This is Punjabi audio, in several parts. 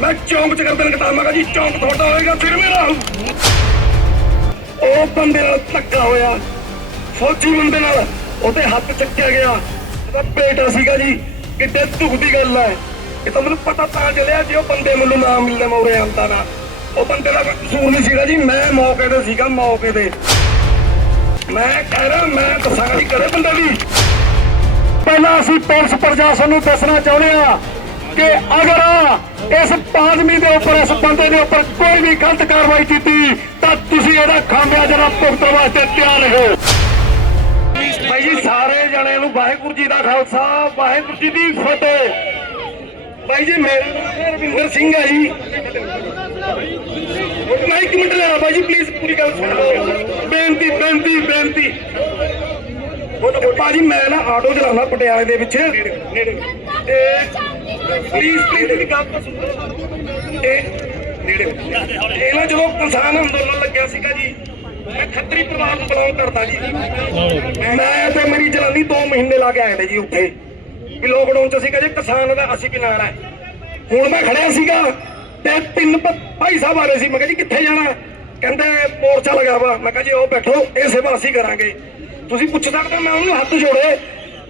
ਮੈਂ ਚੌਂਕ ਚ ਕਰਦਨ ਕਟਾਵਾਂਗਾ ਜੀ, ਚੌਂਕ ਤੁਹਾਡਾ ਹੋਏਗਾ, ਫਿਰ ਮੇਰਾ ਹੋਊ। ਉਹ ਬੰਦੇ ਨਾਲ ਧੱਕਾ ਹੋਇਆ। ਫੌਜੀ ਬੰਦੇ ਨਾਲ ਉਹਦੇ ਹੱਥ ਚੱਕਿਆ ਗਿਆ। ਉਹਦਾ ਬੇਟਾ ਸੀਗਾ ਜੀ, ਕਿੱਡੇ ਦੁੱਖ ਦੀ ਗੱਲ ਹੈ। ਇਹ ਤਾਂ ਮੈਨੂੰ ਪਤਾ ਤਾਂ ਚੱਲਿਆ ਜੇ ਉਹ ਬੰਦੇ ਮੈਨੂੰ ਨਾ ਮਿਲਦੇ ਮੌਰੇ ਆਂਦਾ ਨਾ। ਉਹ ਬੰਦੇ ਦਾ ਕੋਈ ਕਸੂਰ ਨਹੀਂ ਸੀਗਾ ਜੀ, ਮੈਂ ਮੌਕੇ ਤੇ ਸੀਗਾ, ਮੌਕੇ ਤੇ। ਮੈਂ ਕਹਿ ਰਿਹਾ, ਮੈਂ ਦੱਸਾਂਗਾ ਜੀ ਕਰੇ ਬੰਦਾ ਵੀ ਪਹਿਲਾਂ ਅਸੀਂ ਪੁਲਿਸ ਪ੍ਰਸ਼ਾਸਨ ਨੂੰ ਦੱਸਣਾ ਚਾਹੁੰਦੇ ਆ ਕਿ ਅਗਰ ਇਸ ਆਦਮੀ ਦੇ ਉੱਪਰ, ਇਸ ਬੰਦੇ ਦੇ ਉੱਪਰ ਕੋਈ ਵੀ ਗਲਤ ਕਾਰਵਾਈ ਕੀਤੀ, ਤਾਂ ਤੁਸੀਂ ਇਹਦਾ ਖਾਮਿਆ ਜਰਾ ਭੁਗਤਣ ਵਾਸਤੇ ਤਿਆਰ ਰਹੋ ਭਾਈ ਜੀ, ਸਾਰੇ ਜਣਿਆਂ ਨੂੰ ਵਾਹਿਗੁਰੂ ਜੀ ਦਾ ਖਾਲਸਾ, ਵਾਹਿਗੁਰੂ ਜੀ ਦੀ ਫਤਿਹ। ਭਾਈ ਜੀ, ਮੇਰਾ ਨਾਮ ਰਵਿੰਦਰ ਸਿੰਘ ਹੈ ਜੀ। ਮੈਂ ਇੱਕ ਮਿੰਟ ਲੈਣਾ, ਭਾਈ ਜੀ ਪਲੀਜ਼ ਪੂਰੀ ਗੱਲ ਸੁਣ ਲਓ। ਬੇਨਤੀ ਬੇਨਤੀ ਬੇਨਤੀ। ਭਾਜੀ ਮੈਂ ਨਾ ਆਟੋ ਚਲਾਉਣਾ ਪਟਿਆਲੇ ਦੇ ਵਿੱਚ। ਤੇ ਪਲੀਜ਼ ਪਲੀਜ਼ ਮੇਰੀ ਗੱਲ ਤਾਂ ਸੁਣੋ। ਇਹ ਨੇੜੇ ਇਹ ਨਾ ਜਦੋਂ ਕਿਸਾਨ ਅੰਦੋਲਨ ਲੱਗਿਆ ਸੀਗਾ ਜੀ, ਮੈਂ ਖੱਤਰੀ ਪਰਿਵਾਰ ਨੂੰ ਬਿਲੋਂਗ ਕਰਦਾ ਜੀ। ਮੈਂ ਤੇ ਮੇਰੀ ਜਨਾਨੀ 2 ਮਹੀਨੇ ਲਾ ਕੇ ਆਏ ਤੇ ਜੀ ਉੱਥੇ। ਵੀ ਲੋਕਡਾਊਨ ਚ ਸੀਗਾ ਜੀ, ਕਿਸਾਨ ਦਾ ਅਸੀਂ ਵੀ ਨਾਲ ਹੈ ਹੁਣ ਮੈਂ ਖੜਿਆ ਸੀਗਾ ਤੇ ਤਿੰਨ ਭਾਈ ਸਾਹਿਬ ਆ ਰਹੇ ਸੀ। ਮੈਂ ਕਿਹਾ ਜੀ ਕਿੱਥੇ ਜਾਣਾ? ਕਹਿੰਦੇ ਮੋਰਚਾ ਲਗਾਵਾ ਮੈਂ ਕਿਹਾ ਜੀ ਉਹ ਬੈਠੋ, ਇਹ ਸੇਵਾ ਅਸੀਂ ਕਰਾਂਗੇ। ਤੁਸੀਂ ਪੁੱਛ ਸਕਦੇ ਮੈਂ ਉਹਨੂੰ ਹੱਥ ਜੋੜੇ।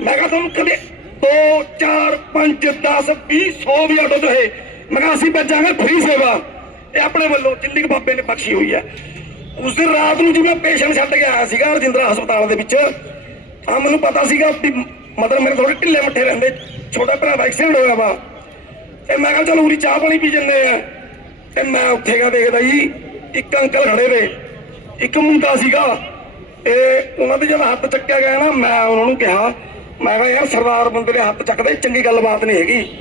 ਮੈਂ ਕਿਹਾ ਤੁਹਾਨੂੰ ਕਦੇ 2 4 5 10 20 100 ਵੀ ਆਟੋ ਚਾਹੇ ਮੈਂ ਅਸੀਂ ਭੇਜਾਂਗੇ ਫ੍ਰੀ ਸੇਵਾ। ਇਹ ਆਪਣੇ ਵੱਲੋਂ ਜਿੰਨੀ ਬਾਬੇ ਨੇ ਬਖਸ਼ੀ ਹੋਈ ਹੈ। ਉਸ ਦਿਨ ਰਾਤ ਨੂੰ ਜਿਵੇਂ ਪੇਸ਼ੈਂਟ ਛੱਡ ਕੇ ਆਇਆ ਸੀਗਾ ਰਜਿੰਦਰਾ ਹਸਪਤਾਲ ਦੇ ਵਿੱਚ ਆ ਮੈਨੂੰ ਪਤਾ ਸੀਗਾ ਵੀ ਮਤਲਬ ਮੇਰੇ ਥੋੜੇ ਢਿੱਲੇ ਮੱਠੇ ਰਹਿੰਦੇ, ਛੋਟਾ ਭਰਾ ਦਾ ਐਕਸੀਡੈਂਟ ਹੋਇਆ ਵਾ। ਤੇ ਮੈਂ ਕਿਹਾ, ਚਲ ਉਰੀ ਚਾਹ ਪਾਣੀ ਪੀ ਜੰਨੇ ਆ। ਤੇ ਮੈਂ ਉੱਥੇ ਗਾ ਦੇਖਦਾ ਜੀ, ਇੱਕ ਅੰਕਲ ਖੜੇ ਨੇ। ਇੱਕ ਮੁੰਡਾ ਸੀਗਾ। ਤੇ ਉਹਨਾਂ ਦੇ ਜਦ ਹੱਥ ਚੱਕਿਆ ਗਿਆ ਨਾ, ਮੈਂ ਉਹਨਾਂ ਨੂੰ ਕਿਹਾ ਮੈਂ ਕਿਹਾ ਯਾਰ ਸਰਦਾਰ ਬੰਦੇ ਦੇ ਹੱਥ ਚੱਕਦੇ, ਚੰਗੀ ਗੱਲ ਬਾਤ ਨਹੀਂ ਹੈਗੀ।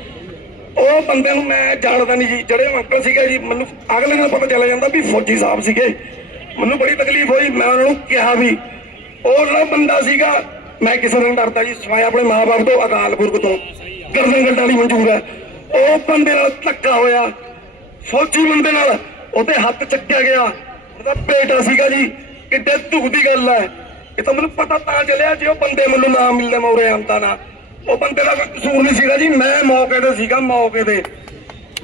ਉਹ ਬੰਦੇ ਨੂੰ ਮੈਂ ਜਾਣਦਾ ਨਹੀਂ ਜੀ, ਜਿਹੜੇ ਅੰਕਲ ਸੀਗੇ ਜੀ, ਮੈਨੂੰ ਅਗਲੇ ਦਿਨ ਪਤਾ ਚੱਲ ਜਾਂਦਾ ਵੀ ਫੌਜੀ ਸਾਹਿਬ ਸੀਗੇ। ਮੈਨੂੰ ਬੜੀ ਤਕਲੀਫ ਹੋਈ, ਮੈਂ ਉਹਨਾਂ ਨੂੰ ਕਿਹਾ ਵੀ, ਉਹ ਜਿਹੜਾ ਬੰਦਾ ਸੀਗਾ, ਮੈਂ ਕਿਸੇ ਨੂੰ ਡਰਦਾ ਜੀ ਸਿਵਾਏ ਆਪਣੇ ਮਾਪੇ ਤੋਂ ਅਕਾਲ ਪੁਰਖ ਤੋਂ, ਗਰਦਨ ਗੱਡਾਂ ਮਨਜ਼ੂਰ ਹੈ। ਉਹ ਬੰਦੇ ਨਾਲ ਧੱਕਾ ਹੋਇਆ। ਫੌਜੀ ਬੰਦੇ ਨਾਲ ਉਹਦੇ ਹੱਥ ਚੱਕਿਆ ਗਿਆ। ਉਹਦਾ ਬੇਟਾ ਸੀਗਾ ਜੀ, ਕਿੱਡੇ ਦੁੱਖ ਦੀ ਗੱਲ ਹੈ। ਇਹ ਤਾਂ ਮੈਨੂੰ ਪਤਾ ਤਾਂ ਚੱਲਿਆ ਜੇ ਉਹ ਬੰਦੇ ਮੈਨੂੰ ਨਾ ਮਿਲਦੇ ਮੌਰੇ ਆਂਦਾ ਨਾ ਉਹ ਬੰਦੇ ਦਾ ਕੋਈ ਕਸੂਰ ਨਹੀਂ ਸੀਗਾ ਜੀ, ਮੈਂ ਮੌਕੇ ਤੇ ਸੀਗਾ, ਮੌਕੇ ਤੇ।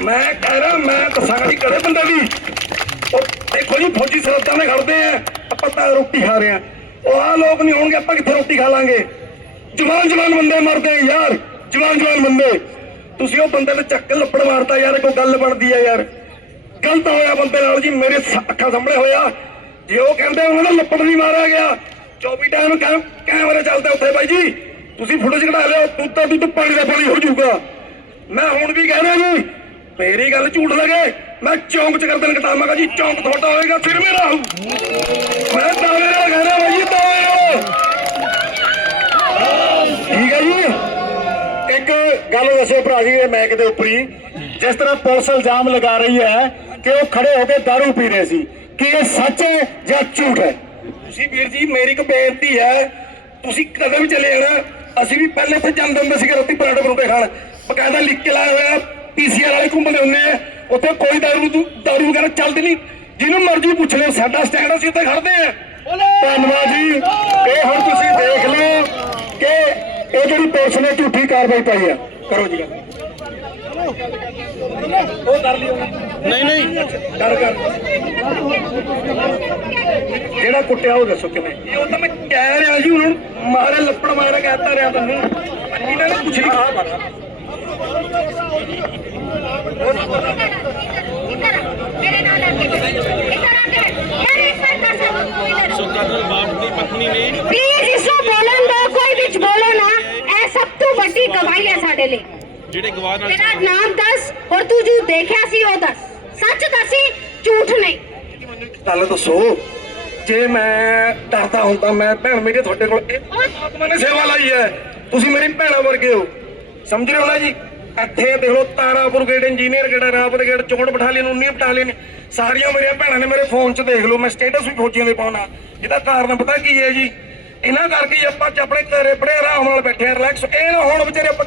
ਮੈਂ ਕਹਿ ਰਿਹਾ, ਮੈਂ ਦੱਸਾਂਗਾ ਜੀ ਕਰੇ ਬੰਦਾ ਵੀ ਉਹ ਦੇਖੋ ਜੀ, ਫੌਜੀ ਸਰਦਾਂ ਦੇ ਖੜਦੇ ਆ, ਆਪਾਂ ਤਾਂ ਰੋਟੀ ਖਾ ਰਹੇ ਆ। ਉਹ ਆ ਲੋਕ ਨਹੀਂ ਹੋਣਗੇ, ਆਪਾਂ ਕਿੱਥੇ ਰੋਟੀ ਖਾ ਲਾਂਗੇ? ਜਵਾਨ ਜਵਾਨ ਬੰਦੇ ਮਰਦੇ ਯਾਰ, ਜਵਾਨ ਜਵਾਨ ਬੰਦੇ। ਤੁਸੀਂ ਉਹ ਬੰਦੇ ਤੇ ਚੱਕ ਕੇ ਲੱਪੜ ਮਾਰਤਾ ਯਾਰ, ਕੋਈ ਗੱਲ ਬਣਦੀ ਆ ਯਾਰ। ਗਲਤ ਹੋਇਆ ਬੰਦੇ ਨਾਲ ਜੀ, ਮੇਰੇ ਅੱਖਾਂ ਸਾਹਮਣੇ ਹੋਇਆ। ਜੇ ਉਹ ਕਹਿੰਦੇ ਉਹਨਾਂ ਨੂੰ ਲੱਪੜ ਨਹੀਂ ਮਾਰਿਆ ਗਿਆ 24 ਟਾਈਮ ਕੈਮ- ਕੈਮਰੇ ਚੱਲਦੇ ਉੱਥੇ ਬਾਈ ਜੀ। ਤੁਸੀਂ ਫੁਟੇਜ ਕਢਾ ਲਿਓ, ਦੁੱਧ ਦਾ ਦੁੱਧ ਪਾਣੀ ਦਾ ਪਾਣੀ ਹੋ ਜਾਊਗਾ। ਮੈਂ ਹੁਣ ਵੀ ਕਹਿ ਜੀ, ਮੇਰੀ ਗੱਲ ਝੂਠ ਲੱਗੇ। ਮੈਂ ਚੌਂਕ ਚ ਕਰਦਨ ਕਟਾਵਾਂਗਾ ਜੀ, ਚੌਂਕ ਤੁਹਾਡਾ ਹੋਏਗਾ, ਫਿਰ ਮੇਰਾ ਹੋਊ ਮੈਂ ਦਾਵੇ ਨਾਲ ਕਹਿ ਬਾਈ ਜੀ ਦਾਵੇ ਨਾਲ। ਠੀਕ ਹੈ ਜੀ। ਇੱਕ ਗੱਲ ਦੱਸੋ ਭਰਾ ਜੀ, ਇਹ ਮੈਂ ਕਿਤੇ ਉੱਪਰੀ ਜਿਸ ਤਰ੍ਹਾਂ ਪੁਲਿਸ ਇਲਜ਼ਾਮ ਲਗਾ ਰਹੀ ਹੈ ਕਿ ਉਹ ਖੜੇ ਹੋ ਕੇ दारू ਪੀ ਰਹੇ ਸੀ, ਕਿ ਇਹ ਸੱਚ ਹੈ ਜਾਂ ਝੂਠ ਹੈ? ਤੁਸੀਂ ਵੀਰ ਜੀ ਮੇਰੀ ਇੱਕ ਬੇਨਤੀ ਹੈ ਤੁਸੀਂ ਕਦੇ ਵੀ ਚਲੇ ਜਾਣਾ ਅਸੀਂ ਵੀ ਪਹਿਲੇ ਤੇ ਜਾਂਦੇ ਹੁੰਦੇ ਸੀਗੇ ਰੋਟੀ ਪਰਾਂਠੇ ਪਰੋਟੇ ਖਾਣ। ਬਕਾਇਦਾ ਲਿਖ ਕੇ ਲਾਇਆ ਹੋਇਆ ਪੀਸੀਆਰ ਵਾਲੇ ਘੁੰਮਦੇ ਹੁੰਦੇ ਆ ਉੱਥੇ ਕੋਈ ਦਾਰੂ ਦਾਰੂ ਵਗੈਰਾ ਚੱਲਦੀ ਨਹੀਂ। ਜਿਹਨੂੰ ਮਰਜ਼ੀ ਪੁੱਛ ਲਿਓ ਸਾਡਾ ਸਟੈਂਡ ਅਸੀਂ ਉੱਥੇ ਖੜਦੇ ਆ। ਧੰਨਵਾਦ ਜੀ। ਇਹ ਹੁਣ ਤੁਸੀਂ ਦੇਖ ਲਓ ਕਿ ਇਹ ਜਿਹੜੀ ਪੁਲਿਸ ਨੇ ਝੂਠੀ ਕਾਰਵਾਈ ਪਾਈ ਆ। ਕਰੋ ਜੀ ਉਹ ਕਰ ਲਿਓ। ਨਹੀਂ ਨਹੀਂ। ਕਰ ਕਰ। ਜਿਹੜਾ ਕੁੱਟਿਆ ਉਹ ਦੱਸੋ ਕਿਵੇਂ? ਇਹ ਉਹ ਤਾਂ ਮੈਂ ਕਹਿ ਰਿਹਾ ਜੀ ਉਹਨਾਂ ਨੂੰ ਮਾਰੇ ਲੱਪੜ ਮਾਰੇ ਕਹਤਾ ਰਿਹਾ ਤੁਹਾਨੂੰ ਇਹਨਾਂ ਨੇ ਕੁਛ ਨਹੀਂ ਕਹਾ ਮੇਰੇ। ਨਾਲ ਆ ਕੇ ਆ ਸੋ ਕਰਨਲ ਬਾਠ ਦੀ ਪਤਨੀ ਨੇ ਪਲੀਜ਼ ਇਸ ਨੂੰ ਬੋਲਣ ਦੋ ਕੋਈ ਵਿੱਚ ਬੋਲੋ ਨਾ। ਇਹ ਸਭ ਤੋਂ ਵੱਡੀ ਗਵਾਹੀ ਹੈ ਸਾਡੇ ਲਈ। ਜਿਹੜੇ ਗਵਾਹ ਨਾਲ ਤੇਰਾ ਨਾਮ ਦੱਸ ਔਰ ਤੂੰ ਜੋ ਦੇਖਿਆ ਸੀ ਉਹ ਦੱਸ। ਸੱਚ ਦੱਸੀ ਝੂਠ ਨਹੀਂ। ਗੱਲ ਦੱਸੋ ਜੇ ਮੈਂ ਡਰਦਾ ਹੁੰਦਾ ਮੈਂ ਭੈਣ ਮੇਰੀ ਤੁਹਾਡੇ ਕੋਲ ਆਤਮਾ ਨੇ ਸੇਵਾ ਲਾਈ ਹੈ। ਤੁਸੀਂ ਮੇਰੀ ਭੈਣਾਂ ਵਰਗੇ ਹੋ। ਸਮਝ ਰਹੇ ਹੋ ਨਾ ਜੀ? ਇੱਥੇ ਦੇਖ ਲਓ ਤਾਰਾਪੁਰ ਗੇਟ ਇੰਜੀਨੀਅਰ ਗੇਟ ਰਾਪਰ ਗੇਟ ਚੌਂਡ ਬਟਾਲੀਅਨ 19 ਬਟਾਲੀਅਨ ਸਾਰੀਆਂ ਮੇਰੀਆਂ ਭੈਣਾਂ ਨੇ ਮੇਰੇ ਫੋਨ 'ਚ ਦੇਖ ਲਓ ਮੈਂ ਸਟੇਟਸ ਵੀ ਫੌਜੀਆਂ ਦੇ ਪਾਉਣਾ। ਇਹਦਾ ਕਾਰਨ ਪਤਾ ਕੀ ਹੈ ਜੀ? ਇਹਨਾਂ ਕਰਕੇ ਆਪਾਂ ਚ ਆਪਣੇ ਘਰੇ ਬੜੇ ਆਰਾਮ ਨਾਲ ਬੈਠੇ ਰਿਲੈਕਸ ਇਹ ਨਾ ਹੁਣ ਵਿਚਾਰੇ ਆਪਾਂ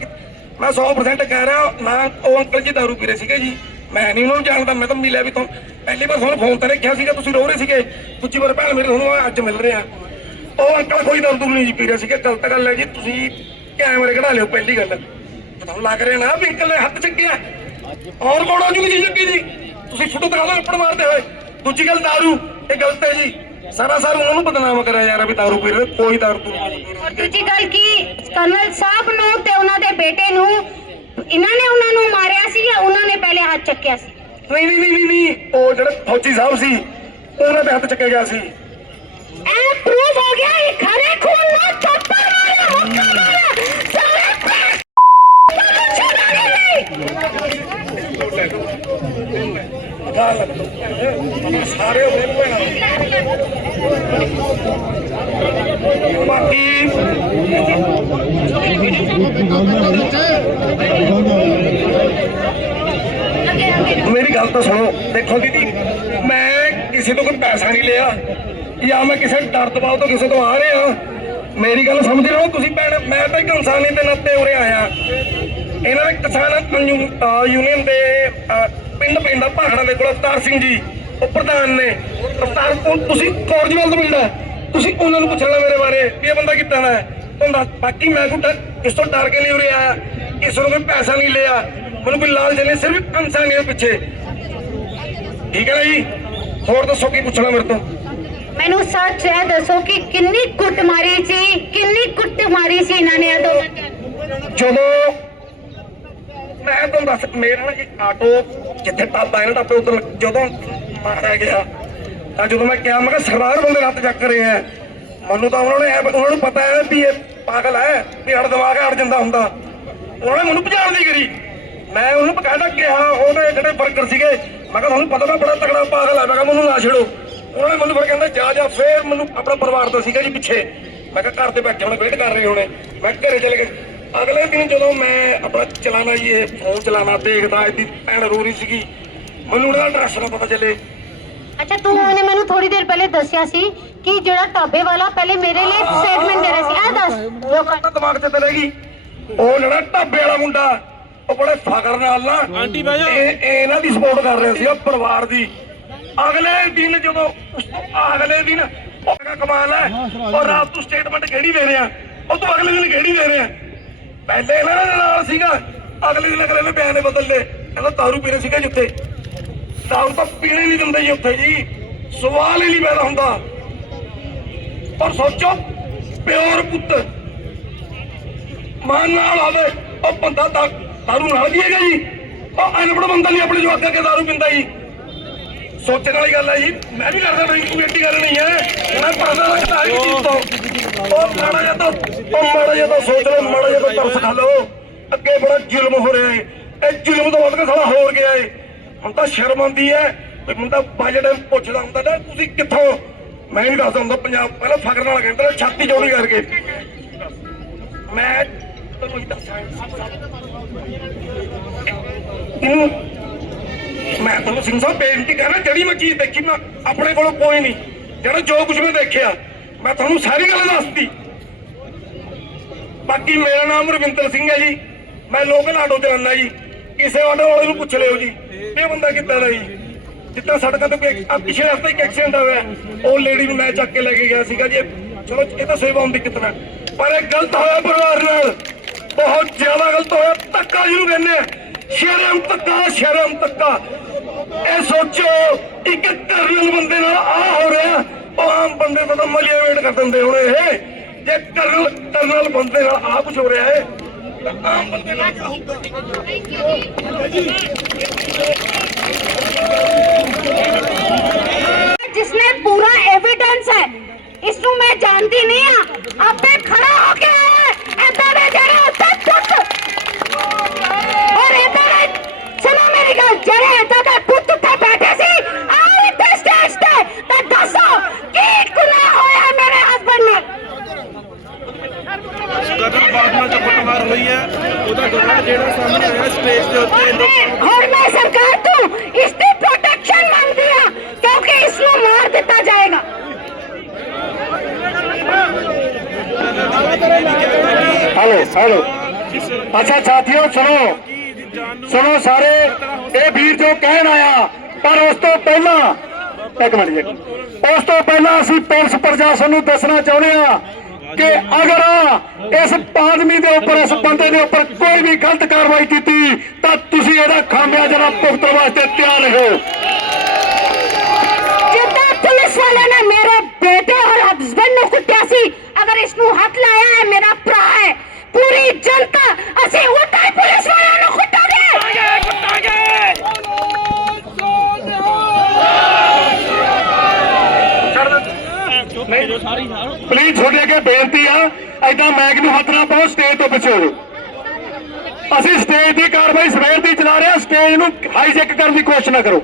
ਮੈਂ 100% ਕਹਿ ਰਿਹਾ ਨਾ ਉਹ ਅੰਕਲ ਜੀ ਦਾਰੂ ਪੀ ਰਹੇ ਸੀਗੇ ਜੀ। ਮੈਂ ਨਹੀਂ ਉਹਨਾਂ ਨੂੰ ਜਾਣਦਾ ਮੈਂ ਤਾਂ ਮਿਲਿਆ ਵੀ ਤੁਹਾਨੂੰ ਪਹਿਲੀ ਵਾਰ ਤੁਹਾਨੂੰ ਫੋਨ ਤੇ ਰੱਖਿਆ ਸੀਗਾ ਤੁਸੀਂ ਰੋ ਰਹੇ ਸੀਗੇ ਦੂਜੀ ਵਾਰ ਭੈਣ ਮੇਰੇ ਤੁਹਾਨੂੰ ਅੱਜ ਮਿਲ ਰਹੇ ਆ ਉਹ ਅੰਕਲ ਕੋਈ ਦਾਰੂ ਦੂਰੂ ਨਹੀਂ ਜੀ ਪੀ ਰਿਹਾ ਸੀਗਾ ਗਲਤ ਗੱਲ ਹੈ ਜੀ ਤੁਸੀਂ ਕੈਮਰੇ ਕਢਾ ਲਿਓ ਪਹਿਲੀ ਗੱਲ ਤੁਹਾਨੂੰ ਲੱਗ ਰਿਹਾ ਨਾ ਵੀ ਅੰਕਲ ਨੇ ਹੱਥ ਚੱਕਿਆ ਔਰ ਕੋੜਾ ਜੂ ਜੀ ਜੱਗੀ ਜੀ ਤੁਸੀਂ ਫੋਟੋ ਦਿਖਾ ਦਿਓ ਲੱਪੜ ਮਾਰਦੇ ਹੋਏ ਦੂਜੀ ਗੱਲ दारू ਇਹ ਗਲਤ ਹੈ ਜੀ ਸਾਰਾ ਸਾਰ ਉਹਨਾਂ ਨੂੰ ਬਦਨਾਮ ਕਰਿਆ ਯਾਰ ਵੀ दारू ਪੀ ਰਹੇ ਕੋਈ दारू ਤੂੰ ਨਹੀਂ ਪੀ ਰਿਹਾ। ਔਰ ਦੂਜੀ ਗੱਲ ਕੀ ਕਰਨਲ ਸਾਹਿਬ ਨੂੰ ਤੇ ਉਹਨਾਂ ਦੇ ਬੇਟੇ ਨੂੰ ਇਹਨਾਂ ਨੇ ਉਹਨਾਂ ਨੂੰ ਮਾਰਿਆ ਸੀ ਜਾਂ ਉਹਨਾਂ ਨੇ ਪਹਿਲੇ ਹੱਥ ਚੱਕਿਆ ਸੀ? ਨਹੀਂ ਨਹੀਂ ਨਹੀਂ ਨਹੀਂ ਉਹ ਜਿਹੜੇ ਫੌਜੀ ਸਾਹਿਬ ਸੀ ਉਹਨਾਂ ਦੇ ਹੱਥ ਚੱਕਿਆ ਗਿਆ ਸੀ। ਇਹ ਪ੍ਰੂਵ ਹੋ ਗਿਆ ਇਹ ਖਰੇ ਖੂਨ ਨੂੰ ਥੱਪੜ ਮਾਰਿਆ ਮੁੱਕਾ ਮਾਰਿਆ ਸਾਰੇ ਪ੍ਰੈਸ ਤੁਹਾਨੂੰ ਛੱਡਾਂਗੇ ਨਹੀਂ ਗੱਲ ਸਾਰੇ ਉਹਨੇ ਭੈਣਾਂ ਬਾਕੀ ਅੱਗੇ ਅੱਗੇ ਮੇਰੀ ਗੱਲ ਤਾਂ ਸੁਣੋ। ਦੇਖੋ ਦੀਦੀ, ਮੈਂ ਕਿਸੇ ਤੋਂ ਕੋਈ ਪੈਸਾ ਨਹੀਂ ਲਿਆ, ਜਾਂ ਮੈਂ ਕਿਸੇ ਡਰ ਦਬਾਅ ਤੋਂ ਕਿਸੇ ਤੋਂ ਆ ਰਿਹਾ। ਮੇਰੀ ਗੱਲ ਸਮਝ ਲਓ ਤੁਸੀਂ ਭੈਣ? ਮੈਂ ਤਾਂ ਇੱਕ ਇਨਸਾਨੀ ਦੇ ਨਾਤੇ ਉਰੇ ਆਇਆ। ਇਹਨਾਂ ਦੇ ਕਿਸਾਨ ਯੂਨੀਅਨ ਦੇ ਪਿੰਡ ਪੈਂਦਾ ਭਾਖੜਾ ਦੇ ਕੋਲ ਅਵਤਾਰ ਸਿੰਘ ਜੀ, ਉਹ ਪ੍ਰਧਾਨ ਨੇ। ਅਵਤਾਰ ਤੁਸੀਂ ਕੋਰਜਵਾਲ ਤੋਂ ਮਿਲਦਾ ਤੁਸੀਂ ਉਹਨਾਂ ਨੂੰ ਪੁੱਛਣਾ ਮੇਰੇ ਬਾਰੇ ਵੀ ਇਹ ਬੰਦਾ ਕਿੱਦਾਂ ਦਾ ਹੈ। ਤੁਹਾਨੂੰ ਬਾਕੀ ਮੈਂ ਕੋਈ ਡਰ- ਇਸ ਤੋਂ ਡਰ ਕੇ ਨਹੀਂ ਉਰੇ ਆਇਆ। ਕਿਸੇ ਨੂੰ ਕੋਈ ਪੈਸਾ ਨਹੀਂ ਲਿਆ। ਮੈਨੂੰ ਕੋਈ ਲਾਲਚ ਨਹੀਂ, ਸਿਰਫ ਇਨਸਾਨੀਅਤ ਪਿੱਛੇ। ਠੀਕ ਹੈ ਨਾ ਜੀ? ਹੋਰ ਦੱਸੋ ਕੀ ਪੁੱਛਣਾ ਮੇਰੇ ਤੋਂ? ਮੈਨੂੰ ਸੱਚ ਹੈ ਦੱਸੋ ਕਿ ਕਿੰਨੀ ਕੁੱਟ ਮਾਰੀ ਸੀ ਕਿੰਨੀ ਕੁੱਟ ਮਾਰੀ ਸੀ ਇਹਨਾਂ ਨੇ ਇਹ? ਜਦੋਂ ਮੈਂ ਤੁਹਾਨੂੰ ਦੱਸ ਮੇਰਾ ਨਾ ਜੀ ਆਟੋ ਜਿੱਥੇ ਢਾਬਾ ਹੈ ਨਾ ਉੱਤੇ ਜਦੋਂ ਮਾਰਿਆ ਗਿਆ ਤਾਂ ਜਦੋਂ ਮੈਂ ਕਿਹਾ ਮੈਂ ਕਿਹਾ ਸਰਦਾਰ ਬੰਦੇ ਰੱਤ ਚੱਕ ਰਹੇ ਆ। ਮੈਨੂੰ ਤਾਂ ਉਹਨਾਂ ਨੇ ਇਹ- ਉਹਨਾਂ ਨੂੰ ਪਤਾ ਹੈ ਵੀ ਇਹ ਪਾਗਲ ਹੈ ਵੀ ਹੜ ਦਿਮਾਗ ਹਟ ਜਾਂਦਾ ਹੁੰਦਾ। ਉਹਨਾਂ ਨੇ ਮੈਨੂੰ ਭਜਾਉਣ ਦੀ ਕਰੀ। ਮੈਂ ਉਹਨੂੰ ਬਕਾਇਦਾ ਕਿਹਾ ਉਹਦੇ ਜਿਹੜੇ ਵਰਕਰ ਸੀਗੇ ਮੈਂ ਕਿਹਾ ਤੁਹਾਨੂੰ ਪਤਾ ਨਾ ਬੜਾ ਤਗੜਾ ਪਾਗਲ ਹੈ। ਮੈਂ ਕਿਹਾ ਮੈਨੂੰ ਨਾ ਛੇੜੋ। ਉਹਨਾਂ ਨੇ ਮੈਨੂੰ ਫਿਰ ਕਹਿੰਦਾ ਜਾ ਜਾ ਫੇਰ ਮੈਨੂੰ ਆਪਣਾ ਪਰਿਵਾਰ ਤੋਂ ਸੀਗਾ ਜੀ ਪਿੱਛੇ। ਮੈਂ ਕਿਹਾ ਘਰ ਦੇ ਬੈਠੇ ਹੁਣ ਵੇਟ ਕਰ ਰਹੇ ਹੋਣੇ। ਮੈਂ ਘਰੇ ਚਲੇ ਗਿਆ ਅਗਲੇ ਦਿਨ ਜਦੋਂ ਮੈਂ ਆਪਣਾ ਚਲਾਣਾ ਜੀ ਇਹ ਫੋਨ ਚਲਾਣਾ ਦੇਖਦਾ ਇਹਦੀ ਭੈਣ ਰੋ ਰਹੀ ਸੀਗੀ। ਮੈਨੂੰ ਉਹਦਾ ਐਡਰੈਸ ਨਾ ਪਤਾ ਚੱਲੇ। ਅੱਛਾ ਤੂੰ ਉਹਨੇ ਮੈਨੂੰ ਥੋੜੀ ਦੇਰ ਪਹਿਲੇ ਦੱਸਿਆ ਸੀ ਕਿ ਜਿਹੜਾ ਢਾਬੇ ਵਾਲਾ ਪਹਿਲੇ ਮੇਰੇ ਲਈ ਸਟੇਟਮੈਂਟ ਦੇ ਰਿਹਾ ਸੀ। ਇਹ ਦੱਸ। ਉਹ ਕਹਿੰਦਾ ਦਿਮਾਗ ਤੇ ਚਲੇਗੀ ਉਹ ਜਿਹੜਾ ਢਾਬੇ ਵਾਲਾ ਮੁੰਡਾ ਉਹ ਬੜੇ ਫਖਰ ਨਾਲ ਨਾ ਆਂਟੀ ਬਹਿ ਜਾ। ਇਹ ਇਹ ਇਹਨਾਂ ਦੀ ਸਪੋਰਟ ਕਰ ਰਿਹਾ ਸੀ ਉਹ ਪਰਿਵਾਰ ਦੀ। ਅਗਲੇ ਦਿਨ ਜਦੋਂ ਉਸ ਤੋਂ ਅਗਲੇ ਦਿਨ ਉਹ ਕਹਿੰਦਾ ਕਮਾਲ ਹੈ। ਉਹ ਰਾਤ ਤੋਂ ਸਟੇਟਮੈਂਟ ਕਿਹੜੀ ਦੇ ਰਿਹਾ ਉਹ ਤੋਂ ਅਗਲੇ ਦਿਨ ਕਿਹੜੀ ਦੇ ਰਿਹਾ ਪਹਿਲੇ ਇਹਨਾਂ ਦੇ ਨਾਲ ਸੀਗਾ। ਅਗਲੇ ਦਿਨ ਅਗਲੇ ਨੇ ਬਿਆਨੇ ਬਦਲ ਲਏ ਕਹਿੰਦਾ ਦਾਰੂ ਪੀ ਰਹੇ ਸੀਗਾ ਜਿੱਥੇ ਦਾਰੂ ਤਾਂ ਪੀਣੇ ਨਹੀਂ ਦਿੰਦੇ ਜੀ ਉੱਥੇ ਜੀ। ਸਵਾਲ ਹੀ ਨਹੀਂ ਪੈਦਾ ਹੁੰਦਾ। ਔਰ ਸੋਚੋ ਪਿਓਰ ਪੁੱਤ। ਮਾਨ ਨਾਲ ਆਵੇ ਉਹ ਬੰਦਾ ਤਾਂ ਦਾਰੂ ਨਾਲ ਪੀਏਗਾ ਜੀ? ਉਹ ਅਨਪੜ ਬੰਦਾ ਨਹੀਂ ਆਪਣੇ ਜਵਾਕਾਂ ਕੇ ਦਾਰੂ ਪੀਂਦਾ ਜੀ। ਸੋਚਣ ਵਾਲੀ ਗੱਲ ਹੈ ਜੀ, ਮੈਂ ਵੀ ਕਰਦਾ ਨਹੀਂ ਕੋਈ ਐਡੀ ਗੱਲ ਨਹੀਂ ਹੈ। ਮੈਂ ਪੜਦਾ ਲੱਗਦਾ ਹੈ ਚੀਜ਼ ਤੋਂ। ਉਹ ਮਾੜਾ ਜਿਹਾ ਤਾਂ ਉਹ ਮਾੜਾ ਜਿਹਾ ਤਾਂ ਸੋਚ ਲਓ, ਮਾੜਾ ਜਿਹਾ ਤਾਂ ਤਰਸ ਖਾ ਲਓ। ਅੱਗੇ ਬੜਾ ਜ਼ੁਲਮ ਹੋ ਰਿਹਾ ਹੈ। ਇਹ ਜ਼ੁਲਮ ਤੋਂ ਵੱਧ ਕੇ ਸਾਲਾ ਹੋਰ ਗਿਆ ਹੈ। ਹੁਣ ਤਾਂ ਸ਼ਰਮ ਆਉਂਦੀ ਹੈ। ਵੀ ਮੁੰਡਾ ਬਜਟ ਪੁੱਛਦਾ ਹੁੰਦਾ ਨਾ, ਤੁਸੀਂ ਕਿੱਥੋਂ? ਮੈਂ ਨਹੀਂ ਦੱਸਦਾ ਹੁੰਦਾ, ਪੰਜਾਬ ਪਹਿਲਾਂ ਫਖਰ ਨਾਲ ਕਹਿੰਦਾ, ਛਾਤੀ ਚੌੜੀ ਕਰਕੇ। ਮੈਂ ਇਹਨੂੰ ਮੈਂ ਤੁਹਾਨੂੰ ਸਿੰਘ ਸਾਹਿਬ ਬੇਨਤੀ ਕਰਨਾ ਜਿਹੜੀ ਮੈਂ ਚੀਜ਼ ਦੇਖੀ, ਮੈਂ ਆਪਣੇ ਕੋਲੋਂ ਕੋਈ ਨਹੀਂ। ਜਿਹੜਾ ਜੋ ਕੁਝ ਮੈਂ ਦੇਖਿਆ, ਮੈਂ ਤੁਹਾਨੂੰ ਸਾਰੀ ਗੱਲ ਦੱਸਦੀ ਬਾਕੀ ਮੇਰਾ ਨਾਮ ਰਵਿੰਦਰ ਸਿੰਘ ਹੈ ਜੀ। ਮੈਂ ਲੋਕਲ ਆਟੋ ਚਲਾਉਂਦਾ ਜੀ। ਕਿਸੇ ਆਟੋ ਵਾਲੇ ਨੂੰ ਪੁੱਛ ਲਿਓ ਜੀ ਇਹ ਬੰਦਾ ਕਿੱਦਾਂ ਦਾ ਜੀ? ਜਿੱਦਾਂ ਸੜਕਾਂ ਤੇ ਕੋਈ ਆ ਪਿਛਲੇ ਹਫ਼ਤੇ ਇੱਕ ਐਕਸੀਡੈਂਟ ਹੋਇਆ। ਉਹ ਲੇਡੀ ਨੂੰ ਮੈਂ ਚੱਕ ਕੇ ਲੈ ਕੇ ਗਿਆ ਸੀਗਾ ਜੀ। ਚਲੋ, ਇਹ ਤਾਂ ਸੇਵਾ ਹੁੰਦੀ ਕਿਤਨਾ। ਪਰ ਇਹ ਗਲਤ ਹੋਇਆ ਪਰਿਵਾਰ ਨਾਲ। ਬਹੁਤ ਜ਼ਿਆਦਾ ਗਲਤ ਹੋਇਆ ਧੱਕਾ ਜਿਹਨੂੰ ਕਹਿੰਦੇ ਆ ਸ਼ਰਮ ਧੱਕਾ ਸ਼ਰਮ ਧੱਕਾ ਇਹ ਸੋਚੋ ਇੱਕ ਕਰਨਲ ਬੰਦੇ ਨਾਲ ਆ ਹੋ ਰਿਹਾ ਉਹ ਆਮ ਬੰਦੇ ਤੋਂ ਤਾਂ ਮਲੀਆ ਵੇਟ ਕਰ ਦਿੰਦੇ ਹੋਣੇ ਇਹ ਜੇ ਕਰਨਲ ਕਰਨਲ ਬੰਦੇ ਨਾਲ ਆ ਕੁਝ ਹੋ ਰਿਹਾ ਹੈ ਤਾਂ ਆਮ ਬੰਦੇ ਨਾਲ ਕਿਆ ਹੋਊਗਾ जिसमें पूरा एविडेंस है इसनु मैं जानती नहीं हाँ आपे खड़ा होके हेलो हेलो अच्छा साथियों सुनो ਸੁਣੋ ਸਾਰੇ ਇਹ ਵੀਰ ਜੋ ਕਹਿਣ ਆਇਆ ਪਰ ਉਸ ਤੋਂ ਪਹਿਲਾਂ ਇੱਕ ਮਿੰਟ ਜੀ ਉਸ ਤੋਂ ਪਹਿਲਾਂ ਅਸੀਂ ਪੁਲਿਸ ਪ੍ਰਸ਼ਾਸਨ ਨੂੰ ਦੱਸਣਾ ਚਾਹੁੰਦੇ ਆ ਕਿ ਅਗਰ ਇਸ ਆਦਮੀ ਦੇ ਉੱਪਰ ਇਸ ਬੰਦੇ ਦੇ ਉੱਪਰ ਕੋਈ ਵੀ ਗਲਤ ਕਾਰਵਾਈ ਕੀਤੀ ਤਾਂ ਤੁਸੀਂ ਇਹਦਾ ਖਾਮਿਆਜਾ ਭੁਗਤਣ ਵਾਸਤੇ ਤਿਆਰ ਰਹੋ ਜਿੱਦਾਂ ਪੁਲਿਸ ਵਾਲਿਆਂ ਨੇ ਮੇਰੇ ਬੇਟੇ ਔਰ ਹਸਬੰਡ ਨੂੰ ਕੁੱਟਿਆ ਸੀ ਅਗਰ ਇਸ ਨੂੰ ਹੱਥ ਲਾਇਆ ਹੈ ਮੇਰਾ ਭਰਾ ਹੈ ਪੂਰੀ ਜਨਤਾ, ਅਸੀਂ ਉਦਾਂ ਹੀ ਪੁਲਿਸ ਵਾਲਿਆਂ ਨੂੰ ਕੁੱਟਾਂਗੇ। ਪਲੀਜ਼ ਤੁਹਾਡੇ ਅੱਗੇ ਬੇਨਤੀ ਆ ਐਦਾਂ ਮੈਗ ਨੂੰ ਹੱਥ ਨਾ ਪਾਓ ਸਟੇਜ ਤੋਂ ਪਿੱਛੇ ਹੋ ਅਸੀਂ ਸਟੇਜ ਦੀ ਕਾਰਵਾਈ ਸਵੇਰ ਦੀ ਚਲਾ ਰਹੇ ਹਾਂ ਸਟੇਜ ਨੂੰ ਹਾਈਜੈਕ ਕਰਨ ਦੀ ਕੋਸ਼ਿਸ਼ ਨਾ ਕਰੋ।